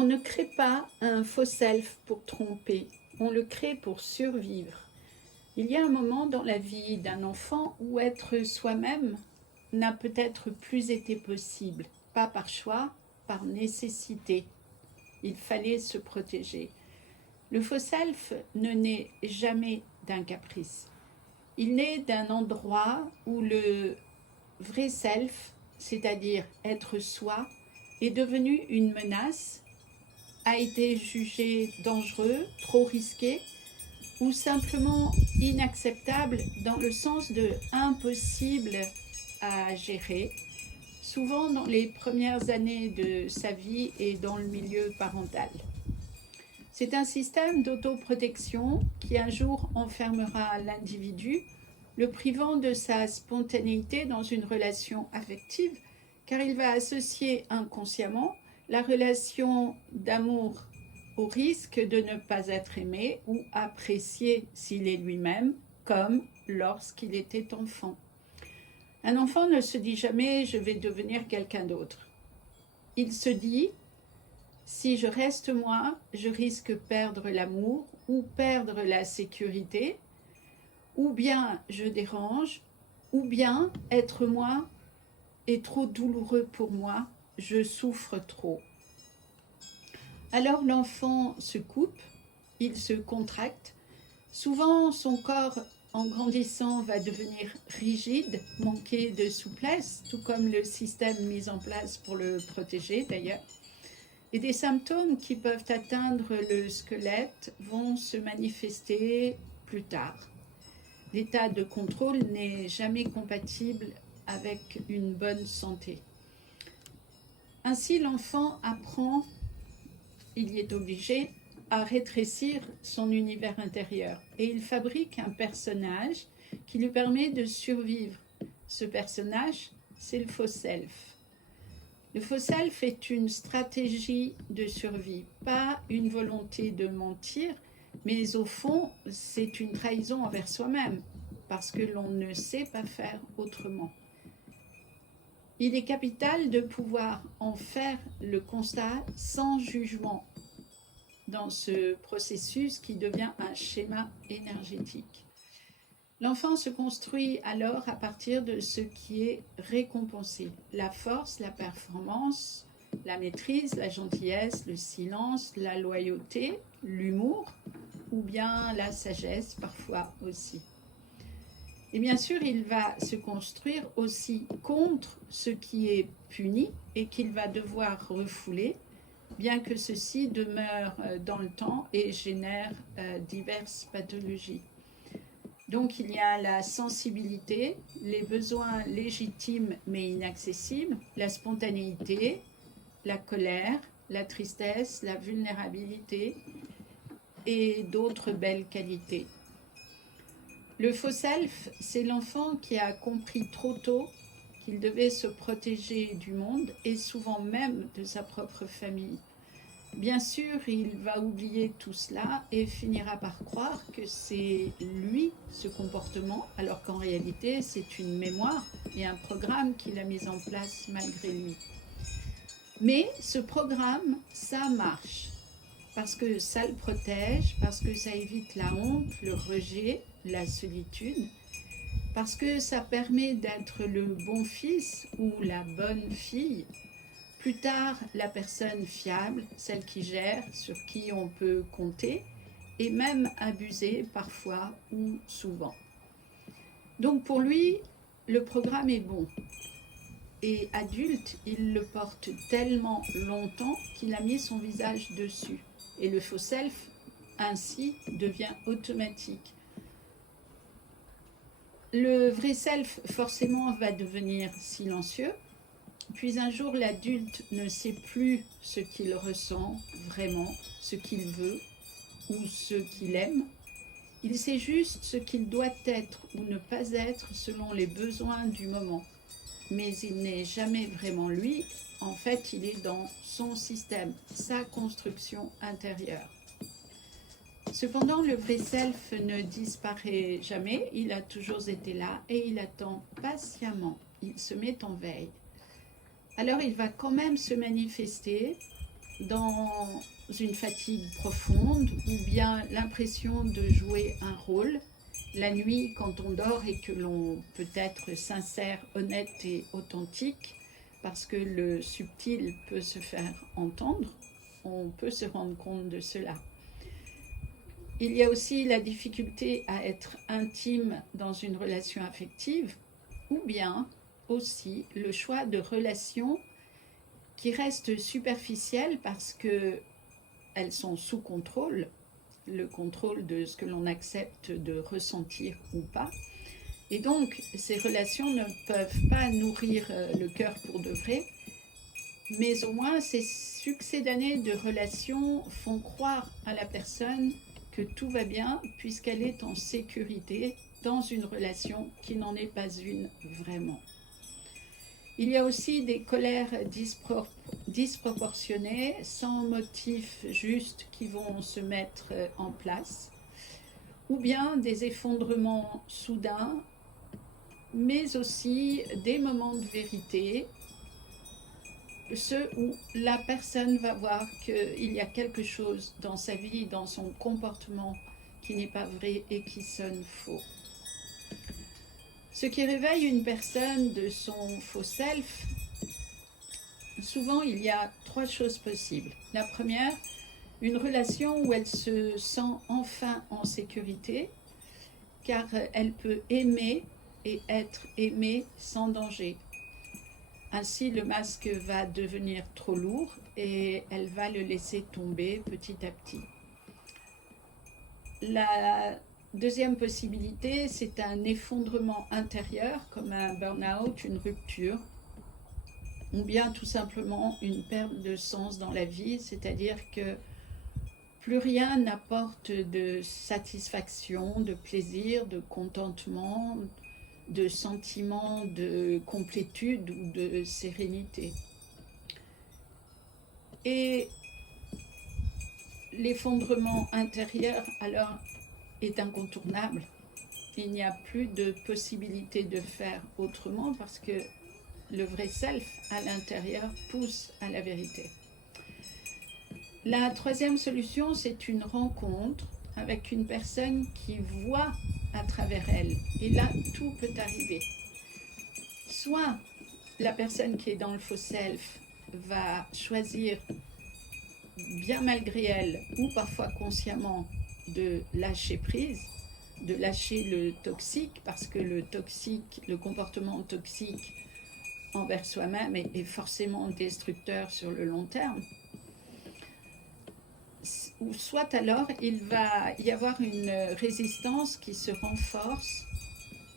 On ne crée pas un faux self pour tromper, on le crée pour survivre. Il y a un moment dans la vie d'un enfant où être soi-même n'a peut-être plus été possible, pas par choix, par nécessité. Il fallait se protéger. Le faux self ne naît jamais d'un caprice. Il naît d'un endroit où le vrai self, c'est-à-dire être soi, est devenu une menace, a été jugé dangereux, trop risqué ou simplement inacceptable dans le sens de impossible à gérer, souvent dans les premières années de sa vie et dans le milieu parental. C'est un système d'autoprotection qui un jour enfermera l'individu, le privant de sa spontanéité dans une relation affective, car il va associer inconsciemment la relation d'amour au risque de ne pas être aimé ou apprécié s'il est lui-même, comme lorsqu'il était enfant. Un enfant ne se dit jamais « je vais devenir quelqu'un d'autre ». Il se dit « si je reste moi, je risque perdre l'amour ou perdre la sécurité, ou bien je dérange, ou bien être moi est trop douloureux pour moi, je souffre trop ». Alors l'enfant se coupe, il se contracte. Souvent, son corps, en grandissant, va devenir rigide, manquer de souplesse, tout comme le système mis en place pour le protéger d'ailleurs. Et des symptômes qui peuvent atteindre le squelette vont se manifester plus tard. L'état de contrôle n'est jamais compatible avec une bonne santé. Ainsi, l'enfant apprend, il y est obligé, à rétrécir son univers intérieur et il fabrique un personnage qui lui permet de survivre. Ce personnage, c'est le faux self. Le faux self est une stratégie de survie, pas une volonté de mentir, mais au fond, c'est une trahison envers soi-même, parce que l'on ne sait pas faire autrement. Il est capital de pouvoir en faire le constat sans jugement dans ce processus qui devient un schéma énergétique. L'enfant se construit alors à partir de ce qui est récompensé, la force, la performance, la maîtrise, la gentillesse, le silence, la loyauté, l'humour ou bien la sagesse parfois aussi. Et bien sûr, il va se construire aussi contre ce qui est puni et qu'il va devoir refouler, bien que ceci demeure dans le temps et génère diverses pathologies. Donc il y a la sensibilité, les besoins légitimes mais inaccessibles, la spontanéité, la colère, la tristesse, la vulnérabilité et d'autres belles qualités. Le faux self, c'est l'enfant qui a compris trop tôt qu'il devait se protéger du monde et souvent même de sa propre famille. Bien sûr, il va oublier tout cela et finira par croire que c'est lui, ce comportement, alors qu'en réalité, c'est une mémoire et un programme qu'il a mis en place malgré lui. Mais ce programme, ça marche, parce que ça le protège, parce que ça évite la honte, le rejet, la solitude, parce que ça permet d'être le bon fils ou la bonne fille. Plus tard, la personne fiable, celle qui gère, sur qui on peut compter, et même abusée parfois ou souvent. Donc pour lui, le programme est bon. Et adulte, il le porte tellement longtemps qu'il a mis son visage dessus. Et le faux self, ainsi, devient automatique. Le vrai self, forcément, va devenir silencieux. Puis un jour, l'adulte ne sait plus ce qu'il ressent vraiment, ce qu'il veut ou ce qu'il aime. Il sait juste ce qu'il doit être ou ne pas être selon les besoins du moment. Mais il n'est jamais vraiment lui. En fait, il est dans son système, sa construction intérieure. Cependant, le vrai self ne disparaît jamais. Il a toujours été là et il attend patiemment. Il se met en veille. Alors il va quand même se manifester dans une fatigue profonde ou bien l'impression de jouer un rôle la nuit quand on dort et que l'on peut être sincère, honnête et authentique, parce que le subtil peut se faire entendre, on peut se rendre compte de cela. Il y a aussi la difficulté à être intime dans une relation affective, ou bien aussi le choix de relations qui restent superficielles parce qu'elles sont sous contrôle, le contrôle de ce que l'on accepte de ressentir ou pas. Et donc, ces relations ne peuvent pas nourrir le cœur pour de vrai, mais au moins ces succès d'années de relations font croire à la personne que tout va bien puisqu'elle est en sécurité dans une relation qui n'en est pas une vraiment. Il y a aussi des colères disproportionnées, sans motif juste, qui vont se mettre en place, ou bien des effondrements soudains, mais aussi des moments de vérité, ceux où la personne va voir qu'il y a quelque chose dans sa vie, dans son comportement qui n'est pas vrai et qui sonne faux. Ce qui réveille une personne de son faux self, souvent il y a 3 choses possibles. La première, une relation où elle se sent enfin en sécurité, car elle peut aimer et être aimée sans danger. Ainsi, le masque va devenir trop lourd et elle va le laisser tomber petit à petit. La deuxième possibilité, c'est un effondrement intérieur, comme un burn-out, une rupture, ou bien tout simplement une perte de sens dans la vie, c'est-à-dire que plus rien n'apporte de satisfaction, de plaisir, de contentement, de sentiment de complétude ou de sérénité. Et l'effondrement intérieur, alors, est incontournable. Il n'y a plus de possibilité de faire autrement parce que le vrai self à l'intérieur pousse à la vérité. La troisième solution, c'est une rencontre avec une personne qui voit à travers elle. Et là, tout peut arriver. Soit la personne qui est dans le faux self va choisir, bien malgré elle, ou parfois consciemment, de lâcher prise, de lâcher le toxique, parce que le comportement toxique envers soi-même est forcément destructeur sur le long terme. Ou soit alors il va y avoir une résistance qui se renforce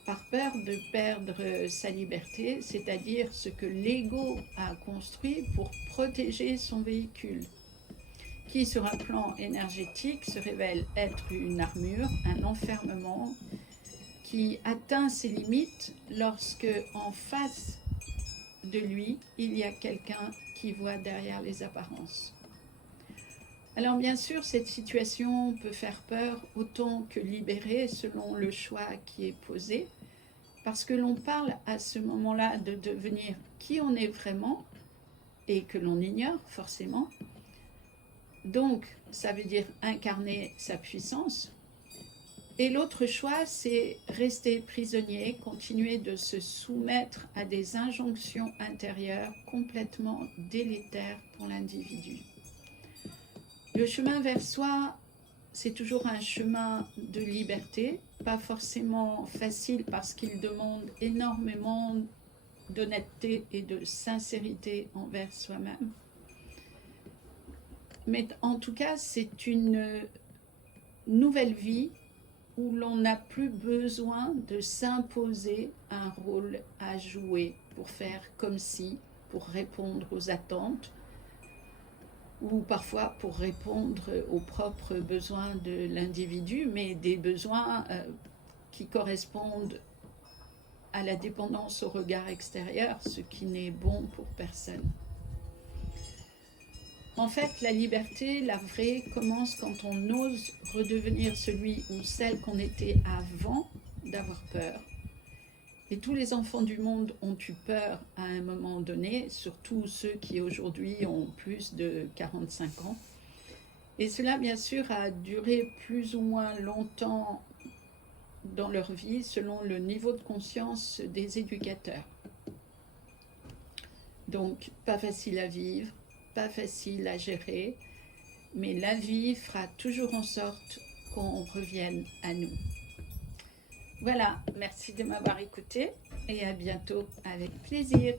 par peur de perdre sa liberté, c'est-à-dire ce que l'ego a construit pour protéger son véhicule, qui sur un plan énergétique se révèle être une armure, un enfermement qui atteint ses limites lorsque en face de lui, il y a quelqu'un qui voit derrière les apparences. Alors bien sûr, cette situation peut faire peur autant que libérer selon le choix qui est posé, parce que l'on parle à ce moment-là de devenir qui on est vraiment et que l'on ignore forcément. Donc, ça veut dire incarner sa puissance. Et l'autre choix, c'est rester prisonnier, continuer de se soumettre à des injonctions intérieures complètement délétères pour l'individu. Le chemin vers soi, c'est toujours un chemin de liberté, pas forcément facile parce qu'il demande énormément d'honnêteté et de sincérité envers soi-même. Mais en tout cas, c'est une nouvelle vie où l'on n'a plus besoin de s'imposer un rôle à jouer pour faire comme si, pour répondre aux attentes, ou parfois pour répondre aux propres besoins de l'individu, mais des besoins qui correspondent à la dépendance au regard extérieur, ce qui n'est bon pour personne. En fait, la liberté, la vraie, commence quand on ose redevenir celui ou celle qu'on était avant d'avoir peur, Et tous les enfants du monde ont eu peur à un moment donné, surtout ceux qui aujourd'hui ont plus de 45 ans. Et cela, bien sûr, a duré plus ou moins longtemps dans leur vie selon le niveau de conscience des éducateurs. Donc, pas facile à vivre, pas facile à gérer, mais la vie fera toujours en sorte qu'on revienne à nous. Voilà, merci de m'avoir écouté et à bientôt avec plaisir.